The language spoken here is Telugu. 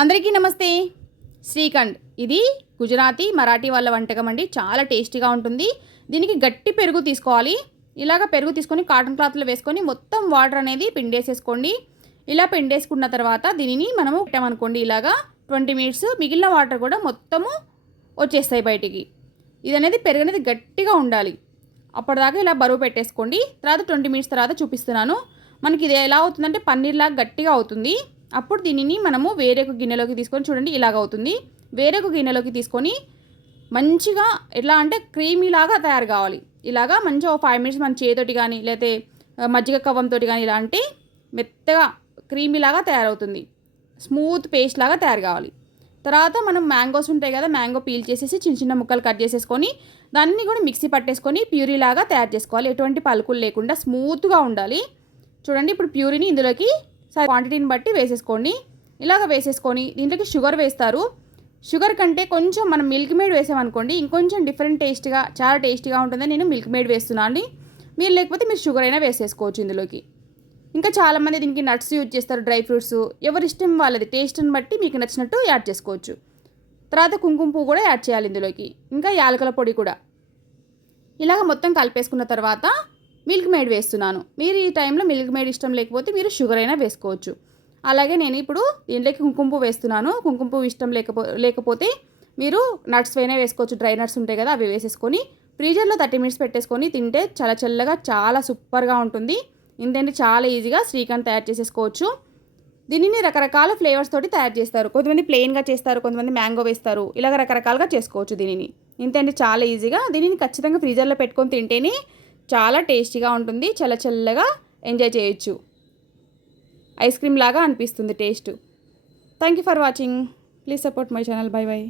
అందరికీ నమస్తే. శ్రీఖండ్ ఇది గుజరాతీ మరాఠీ వాళ్ళ వంటకం అండి. చాలా టేస్టీగా ఉంటుంది. దీనికి గట్టి పెరుగు తీసుకోవాలి. ఇలాగ పెరుగు తీసుకొని కాటన్ క్లాత్లో వేసుకొని మొత్తం వాటర్ అనేది పిండేసేసుకోండి. ఇలా పిండేసుకున్న తర్వాత దీనిని మనము పెట్టామనుకోండి ఇలాగా 20 మినిట్స్ మిగిలిన వాటర్ కూడా మొత్తము వచ్చేస్తాయి బయటికి. ఇది అనేది పెరుగు అనేది గట్టిగా ఉండాలి. అప్పటిదాకా ఇలా బరువు పెట్టేసుకోండి. తర్వాత 20 మినిట్స్ తర్వాత చూపిస్తున్నాను. మనకి ఇది ఎలా అవుతుందంటే పన్నీర్ లాగా గట్టిగా అవుతుంది. అప్పుడు దీనిని మనము వేరొక గిన్నెలోకి తీసుకొని చూడండి ఇలాగ అవుతుంది. వేరొక గిన్నెలోకి తీసుకొని మంచిగా ఎట్లా అంటే క్రీమీ లాగా తయారు కావాలి. ఇలాగా మంచిగా 5 మినిట్స్ మన చేతోటి కానీ లేకపోతే మజ్జిగ కవ్వంతో కానీ ఇలా అంటే మెత్తగా క్రీమీ లాగా తయారవుతుంది. స్మూత్ పేస్ట్ లాగా తయారు కావాలి. తర్వాత మనం మ్యాంగోస్ ఉంటాయి కదా, మ్యాంగో పీల్ చేసేసి చిన్న చిన్న ముక్కలు కట్ చేసేసుకొని దాన్ని కూడా మిక్సీ పట్టేసుకొని ప్యూరీ లాగా తయారు చేసుకోవాలి. ఎటువంటి పలుకులు లేకుండా స్మూత్గా ఉండాలి. చూడండి ఇప్పుడు ప్యూరీని ఇందులోకి క్వాంటిటీని బట్టి వేసేసుకోండి. ఇలాగ వేసేసుకొని దీంట్లోకి షుగర్ వేస్తారు. షుగర్ కంటే కొంచెం మనం మిల్క్ మేడ్ వేసామనుకోండి ఇంకొంచెం డిఫరెంట్ టేస్ట్గా చాలా టేస్టీగా ఉంటుందని నేను మిల్క్ మేడ్ వేస్తున్నాను అండి. మీరు లేకపోతే మీరు షుగర్ అయినా వేసేసుకోవచ్చు ఇందులోకి. ఇంకా చాలామంది దీనికి నట్స్ యూజ్ చేస్తారు, డ్రై ఫ్రూట్స్. ఎవరి ఇష్టం వాళ్ళది, టేస్ట్ని బట్టి మీకు నచ్చినట్టు యాడ్ చేసుకోవచ్చు. తర్వాత కుంకుమ పువ్వు కూడా యాడ్ చేయాలి ఇందులోకి. ఇంకా యాలకుల పొడి కూడా. ఇలాగ మొత్తం కలిపేసుకున్న తర్వాత మిల్క్ మేడ్ వేస్తున్నాను. మీరు ఈ టైంలో మిల్క్ మేడ్ ఇష్టం లేకపోతే మీరు షుగర్ అయినా వేసుకోవచ్చు. అలాగే నేను ఇప్పుడు దీంట్లోకి కుంకుమ పువ్వు వేస్తున్నాను. కుంకుమ పువ్వు ఇష్టం లేకపోతే మీరు నట్స్ అయినా వేసుకోవచ్చు. డ్రై నట్స్ ఉంటాయి కదా, అవి వేసేసుకొని ఫ్రీజర్లో 30 మినిట్స్ పెట్టేసుకొని తింటే చాలా చల్లగా చాలా సూపర్గా ఉంటుంది. ఇంతేంటి చాలా ఈజీగా శ్రీఖండ్ తయారు చేసేసుకోవచ్చు. దీనిని రకరకాల ఫ్లేవర్స్ తోటి తయారు చేస్తారు. కొంతమంది ప్లెయిన్గా చేస్తారు, కొంతమంది మ్యాంగో వేస్తారు. ఇలాగ రకరకాలుగా చేసుకోవచ్చు దీనిని. ఇంతేంటి చాలా ఈజీగా. దీనిని ఖచ్చితంగా ఫ్రీజర్లో పెట్టుకొని తింటేనే చాలా టేస్టీగా ఉంటుంది. చాలా చల్లగా ఎంజాయ్ చేయొచ్చు. ఐస్ క్రీమ్ లాగా అనిపిస్తుంది taste. Thank you for watching. Please support my channel. By by.